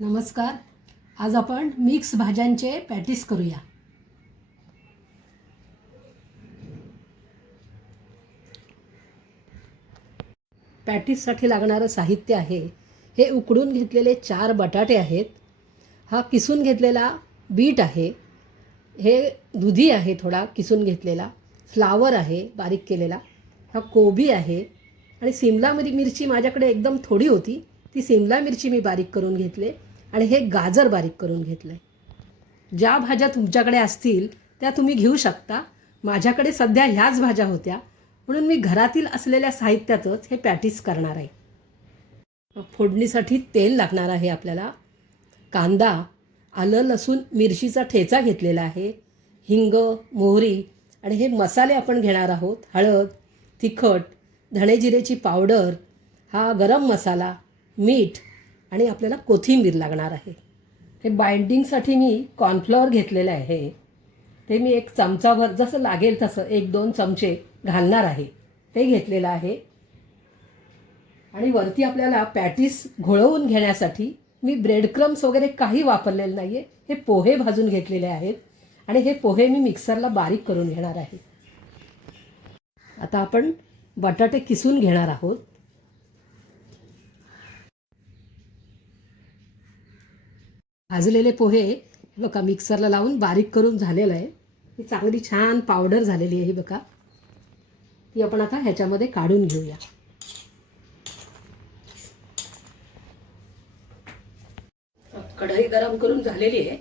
नमस्कार. आज आपण मिक्स भाज्यांचे पॅटीस करूया. पॅटीससाठी लागणारं साहित्य आहे हे उकडून घेतलेले 4 बटाटे आहेत, हा किसून घेतलेला बीट आहे, हे दुधी आहे थोडा किसून घेतलेला, फ्लावर आहे बारीक केलेला, हा कोबी आहे आणि सिमला मिरची माझ्याकडे एकदम थोडी होती, ती सिमला मिरची मी बारीक करून घेतले आणि हे गाजर बारीक करून घेतलं आहे. ज्या भाज्या तुमच्याकडे असतील त्या तुम्ही घेऊ शकता. माझ्याकडे सध्या ह्याच भाज्या होत्या म्हणून मी घरातील असलेल्या साहित्यातच हे पॅटीस करणार आहे. फोडणीसाठी तेल लागणार आहे आपल्याला. कांदा, आलं लसूण मिरचीचा ठेचा घेतलेला आहे, हिंग, मोहरी आणि हे मसाले आपण घेणार आहोत. हळद, तिखट, धणे जिरेची पावडर, हा गरम मसाला, मीठ आणि आपल्याला कोथिंबीर लागणार आहे. हे बाइंडिंगसाठी मी कॉर्नफ्लॉवर घेतलेलं आहे, ते मी 1 चमचाभर जसं लागेल तसं 1-2 चमचे घालणार आहे, ते घेतलेलं आहे. आणि वरती आपल्याला पॅटीस घोळवून घेण्यासाठी मी ब्रेड क्रम्स वगैरे काही वापरलेलं नाही आहे. हे पोहे भाजून घेतलेले आहेत आणि हे पोहे मी मिक्सरला बारीक करून घेणार आहे. आता आपण बटाटे किसून घेणार आहोत. भाजलेले पोहे बघा मिक्सरला लावून बारीक करून झालेलं आहे. ही चांगली छान पावडर झालेली आहे बघा. ती आपण आता ह्याच्यामध्ये काढून घेऊया. कढई गरम करून झालेली आहे.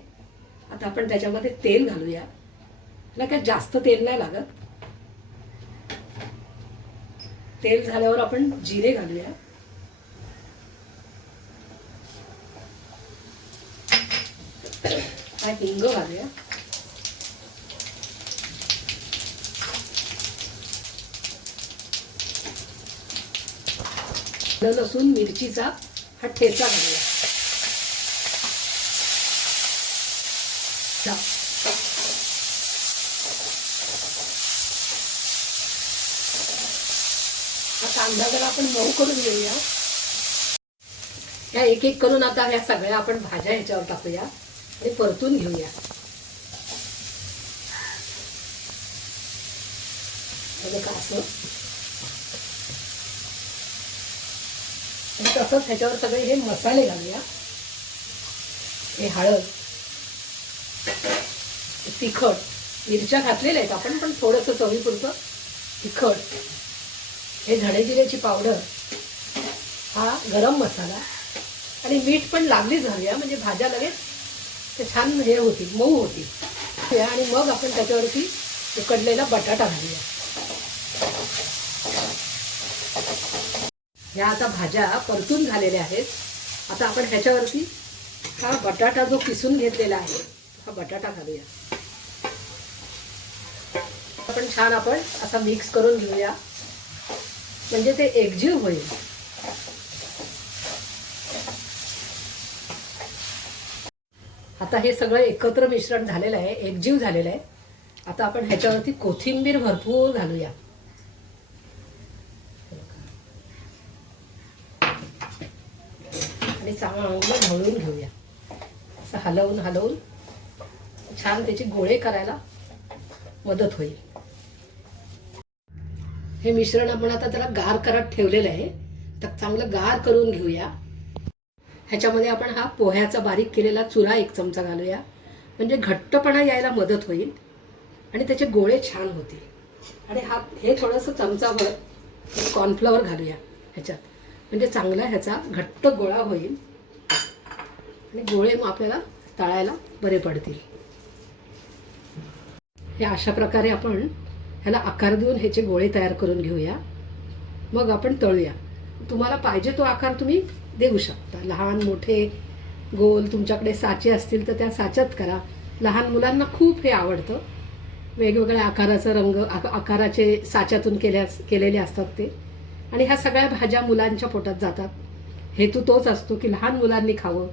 आता आपण त्याच्यामध्ये तेल घालूया. त्याला काय जास्त तेल नाही लागत. तेल झाल्यावर आपण जिरे घालूया. हा हिंग घालूया. लसूण मिरचीचा हा ठेचा घालूया. हा कांदा जरा आपण मऊ करून घेऊया. या एक एक करून आता ह्या सगळ्या आपण भाज्या ह्याच्यावर टाकूया आणि परतून घेऊया. बघा असं. आणि तसंच ह्याच्यावर सगळे हे मसाले घालूया. हे हळद, तिखट, मिरच्या घातलेल्या आहेत आपण, पण थोडंसं चवीपुरतं तिखट, हे धणे जिऱ्याची पावडर, हा गरम मसाला आणि मीठ पण लागलीच घालूया म्हणजे भाज्या लगेच ते छान हे होतील, मऊ होतील. आणि मग आपण त्याच्यावरती उकडलेला बटाटा घालूया. ह्या आता भाज्या परतून झालेल्या आहेत. आता आपण ह्याच्यावरती हा बटाटा जो किसून घेतलेला आहे हा बटाटा घालूया. आपण छान असा मिक्स करून घेऊया म्हणजे ते एकजीव होईल. आता हे सगळं एकत्र मिश्रण झालेलं आहे, एकजीव झालेलं आहे. आता आपण ह्याच्यावरती कोथिंबीर भरपूर घालूया. आणि चांगलं ढवळून घेऊया. असं हलवून हलवून छान त्याचे गोळे करायला मदत होईल. हे मिश्रण आपण आता त्याला गार करत ठेवलेलं आहे. तर चांगलं गार करून घेऊया. ह्याच्यामध्ये आपण हा पोह्याचा बारीक केलेला चुरा 1 चमचा घालूया म्हणजे घट्टपणा यायला मदत होईल आणि त्याचे गोळे छान होतील. आणि हे थोडंसं चमचाभर कॉर्नफ्लॉवर घालूया ह्याच्यात म्हणजे चांगला ह्याचा घट्ट गोळा होईल आणि गोळे मग आपल्याला तळायला बरे पडतील. हे अशा प्रकारे आपण ह्याला आकार देऊन ह्याचे गोळे तयार करून घेऊया. मग आपण तळूया. तुम्हाला पाहिजे तो आकार तुम्ही देऊ शकता. लहान मोठे गोल तुमच्याकडे साचे असतील तर त्या साच्यात करा. लहान मुलांना खूप हे आवडतं. वेगवेगळ्या आकाराचा रंग आकाराचे साच्यातून केलेले असतात ते. आणि ह्या सगळ्या भाज्या मुलांच्या पोटात जातात. हेतू तोच असतो की लहान मुलांनी खावं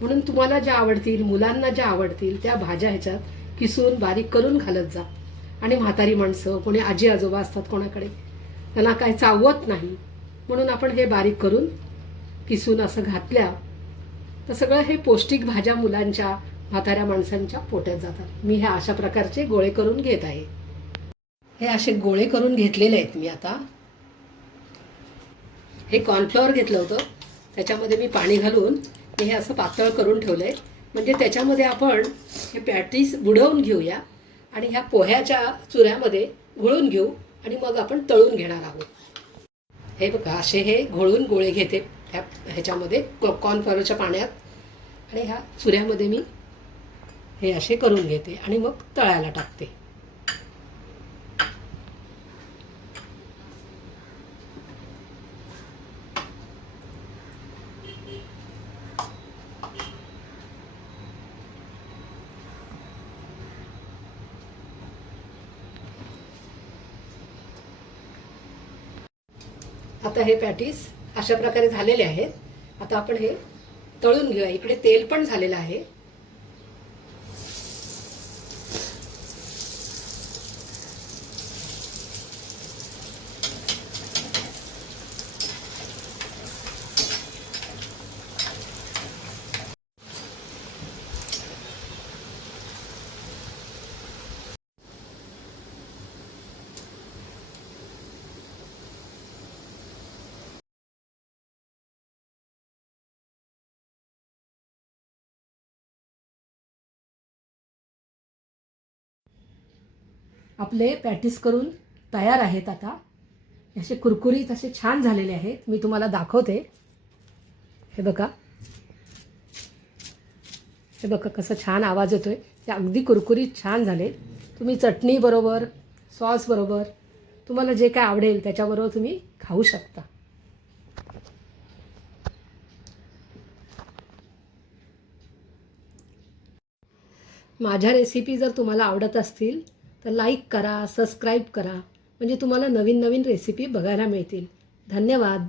म्हणून तुम्हाला ज्या आवडतील, मुलांना ज्या आवडतील त्या भाज्या ह्याच्यात किसून बारीक करून घालत जा. आणि म्हातारी माणसं, कोणी आजी आजोबा असतात कोणाकडे, त्यांना काय चावत नाही म्हणून आपण हे बारीक करून किसून असं घातल्या तर सगळं हे पौष्टिक भाज्या मुलांच्या, म्हाताऱ्या माणसांच्या पोटात जातात. मी ह्या अशा प्रकारचे गोळे करून घेत आहे. हे असे गोळे करून घेतलेले आहेत मी आता. हे कॉर्नफ्लॉवर घेतलं होतं, त्याच्यामध्ये मी पाणी घालून मी हे असं पातळ करून ठेवलं आहे. म्हणजे त्याच्यामध्ये आपण हे पॅटीस बुडवून घेऊया आणि ह्या पोह्याच्या चुऱ्यामध्ये घोळून घेऊ आणि मग आपण तळून घेणार आहोत. हे बघा, असे हे घोळून गोळे घेते ह्याच्यामध्ये कॉर्नफ्लॉवरच्या पाण्यात, आणि ह्या चुऱ्यामध्ये मी हे असे करून घेते आणि मग तळायला टाकते. आता हे पॅटीस अशा प्रकारे झालेले आहेत. आता आपण हे तळून घेऊया. इकडे तेल पण झालेलं आहे. आपले पॅटीस करून तयार आहेत. आता असे कुरकुरीत असे छान झालेले आहेत. मी तुम्हाला दाखवते. हे बघा, हे बघा कसं छान आवाज येतोय. ते अगदी कुरकुरीत छान झाले. तुम्ही चटणी बरोबर, सॉस बरोबर, तुम्हाला जे काय आवडेल त्याच्याबरोबर तुम्ही खाऊ शकता. माझ्या रेसिपी जर तुम्हाला आवडत असतील तर लाईक करा, सबस्क्राईब करा, म्हणजे तुम्हाला नवीन नवीन रेसिपी बघायला मिळतील. धन्यवाद.